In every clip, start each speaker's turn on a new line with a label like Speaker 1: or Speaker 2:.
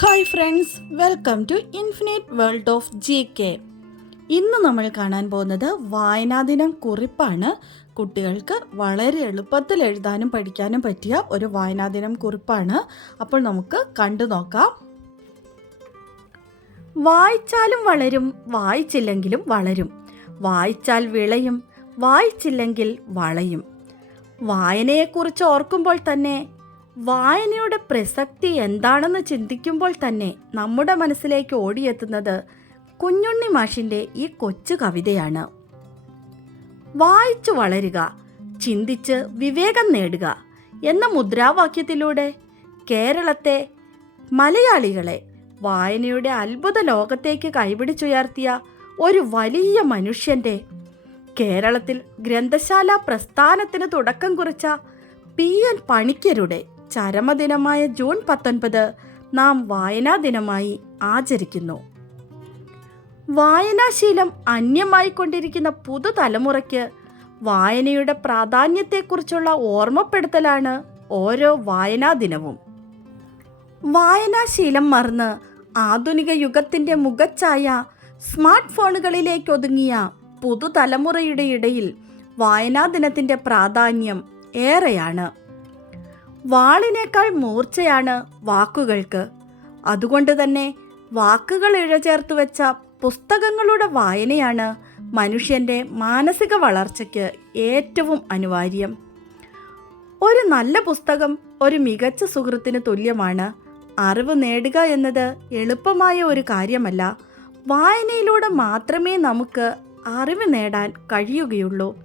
Speaker 1: Hi friends welcome to infinite world of G K. ഇന്ന് നമ്മൾ കാണാൻ പോകുന്നത് വായനാദിനം കുറിപ്പാണ്. കുട്ടികൾക്ക് വളരെ എളുപ്പത്തിൽ എഴുതാനും പഠിക്കാനും പറ്റിയ ഒരു വായനാദിനം കുറിപ്പാണ്. അപ്പോൾ നമുക്ക് കണ്ടു നോക്കാം. വായിച്ചാലും വളരും വായിച്ചില്ലെങ്കിലും വളരും. വായിച്ചാൽ വിളയും വായിച്ചില്ലെങ്കിൽ വളയും. വായനയെക്കുറിച്ച് ഓർക്കുമ്പോൾ തന്നെ വായനയുടെ പ്രസക്തി എന്താണെന്ന് ചിന്തിക്കുമ്പോൾ തന്നെ നമ്മുടെ മനസ്സിലേക്ക് ഓടിയെത്തുന്നത് കുഞ്ഞുണ്ണി മാഷിന്റെ ഈ കൊച്ചു കവിതയാണ്. വായിച്ചു വളരുക ചിന്തിച്ച് വിവേകം നേടുക എന്ന മുദ്രാവാക്യത്തിലൂടെ കേരളത്തെ മലയാളികളെ വായനയുടെ അത്ഭുത ലോകത്തേക്ക് കൈപിടിച്ചുയർത്തിയ ഒരു വലിയ മനുഷ്യന്റെ കേരളത്തിൽ ഗ്രന്ഥശാല പ്രസ്ഥാനത്തിന് തുടക്കം കുറിച്ച പി. എൻ. പണിക്കരുടെ ചരമദിനമായ ജൂൺ പത്തൊൻപത് നാം വായനാ ദിനമായി ആചരിക്കുന്നു. വായനാശീലം അന്യമായിക്കൊണ്ടിരിക്കുന്ന പുതുതലമുറയ്ക്ക് വായനയുടെ പ്രാധാന്യത്തെക്കുറിച്ചുള്ള ഓർമ്മപ്പെടുത്തലാണ് ഓരോ വായനാ ദിനവും. വായനാശീലം മറന്ന് ആധുനിക യുഗത്തിന്റെ മുഖച്ഛായ സ്മാർട്ട് ഫോണുകളിലേക്ക് ഒതുങ്ങിയ പുതുതലമുറയുടെ ഇടയിൽ വായനാ ദിനത്തിന്റെ പ്രാധാന്യം ഏറെയാണ്. വാളിനേക്കാൾ മൂർച്ചയാണ് വാക്കുകൾക്ക്. അതുകൊണ്ട് തന്നെ വാക്കുകൾ ഇഴചേർത്ത് വെച്ച പുസ്തകങ്ങളുടെ വായനയാണ് മനുഷ്യന്റെ മാനസിക വളർച്ചയ്ക്ക് ഏറ്റവും അനിവാര്യം. ഒരു നല്ല പുസ്തകം ഒരു മികച്ച സുഹൃത്തിന് തുല്യമാണ്. അറിവ് നേടുക എന്നത് എളുപ്പമായ ഒരു കാര്യമല്ല. വായനയിലൂടെ മാത്രമേ നമുക്ക് അറിവ് നേടാൻ കഴിയുകയുള്ളൂ.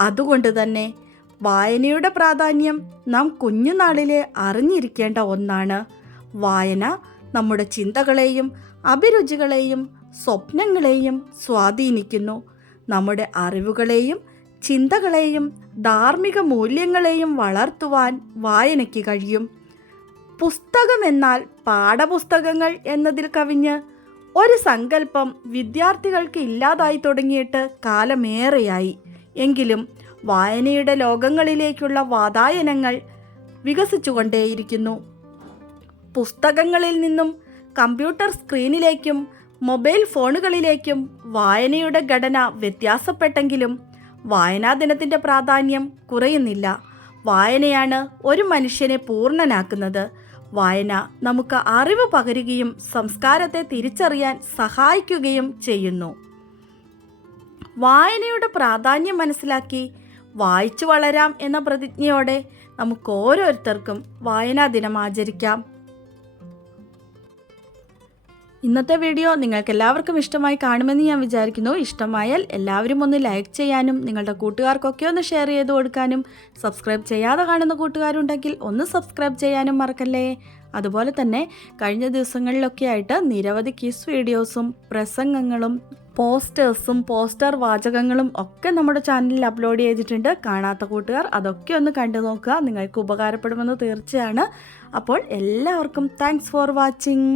Speaker 1: അതുകൊണ്ട് തന്നെ വായനയുടെ പ്രാധാന്യം നാം കുഞ്ഞുനാളിലെ അറിഞ്ഞിരിക്കേണ്ട ഒന്നാണ്. വായന നമ്മുടെ ചിന്തകളെയും അഭിരുചികളെയും സ്വപ്നങ്ങളെയും സ്വാധീനിക്കുന്നു. നമ്മുടെ അറിവുകളെയും ചിന്തകളെയും ധാർമ്മിക മൂല്യങ്ങളെയും വളർത്തുവാൻ വായനയ്ക്ക് കഴിയും. പുസ്തകം എന്നാൽ പാഠപുസ്തകങ്ങൾ എന്നതിൽ കവിഞ്ഞ് ഒരു സങ്കല്പം വിദ്യാർത്ഥികൾക്ക് ഇല്ലാതായി തുടങ്ങിയിട്ട് കാലമേറെയായി. എങ്കിലും വായനയുടെ ലോകങ്ങളിലേക്കുള്ള വാതായനങ്ങൾ വികസിച്ചുകൊണ്ടേയിരിക്കുന്നു. പുസ്തകങ്ങളിൽ നിന്നും കമ്പ്യൂട്ടർ സ്ക്രീനിലേക്കും മൊബൈൽ ഫോണുകളിലേക്കും വായനയുടെ ഘടന വ്യത്യാസപ്പെട്ടെങ്കിലും വായനാ ദിനത്തിന്റെ പ്രാധാന്യം കുറയുന്നില്ല. വായനയാണ് ഒരു മനുഷ്യനെ പൂർണനാക്കുന്നത്. വായന നമുക്ക് അറിവ് പകരുകയും സംസ്കാരത്തെ തിരിച്ചറിയാൻ സഹായിക്കുകയും ചെയ്യുന്നു. വായനയുടെ പ്രാധാന്യം മനസ്സിലാക്കി വായിച്ചു വളരാം എന്ന പ്രതിജ്ഞയോടെ നമുക്ക് ഓരോരുത്തർക്കും വായനാ ദിനം ആചരിക്കാം. ഇന്നത്തെ വീഡിയോ നിങ്ങൾക്ക് എല്ലാവർക്കും ഇഷ്ടമായി കാണുമെന്ന് ഞാൻ വിചാരിക്കുന്നു. ഇഷ്ടമായാൽ എല്ലാവരും ഒന്ന് ലൈക്ക് ചെയ്യാനും നിങ്ങളുടെ കൂട്ടുകാർക്കൊക്കെ ഒന്ന് ഷെയർ ചെയ്ത് കൊടുക്കാനും സബ്സ്ക്രൈബ് ചെയ്യാതെ കാണുന്ന കൂട്ടുകാരുണ്ടെങ്കിൽ ഒന്ന് സബ്സ്ക്രൈബ് ചെയ്യാനും മറക്കല്ലേ? അതുപോലെ തന്നെ കഴിഞ്ഞ ദിവസങ്ങളിലൊക്കെ ആയിട്ട് നിരവധി കിസ് വീഡിയോസും പ്രസംഗങ്ങളും പോസ്റ്റേഴ്സും പോസ്റ്റർ വാചകങ്ങളും ഒക്കെ നമ്മുടെ ചാനലിൽ അപ്ലോഡ് ചെയ്തിട്ടുണ്ട്. കാണാത്ത കൂട്ടുകാർ അതൊക്കെ ഒന്ന് കണ്ടു നോക്കുക. നിങ്ങൾക്ക് ഉപകാരപ്പെടുമെന്ന് തീർച്ചയാണ്. അപ്പോൾ എല്ലാവർക്കും താങ്ക്സ് ഫോർ വാച്ചിങ്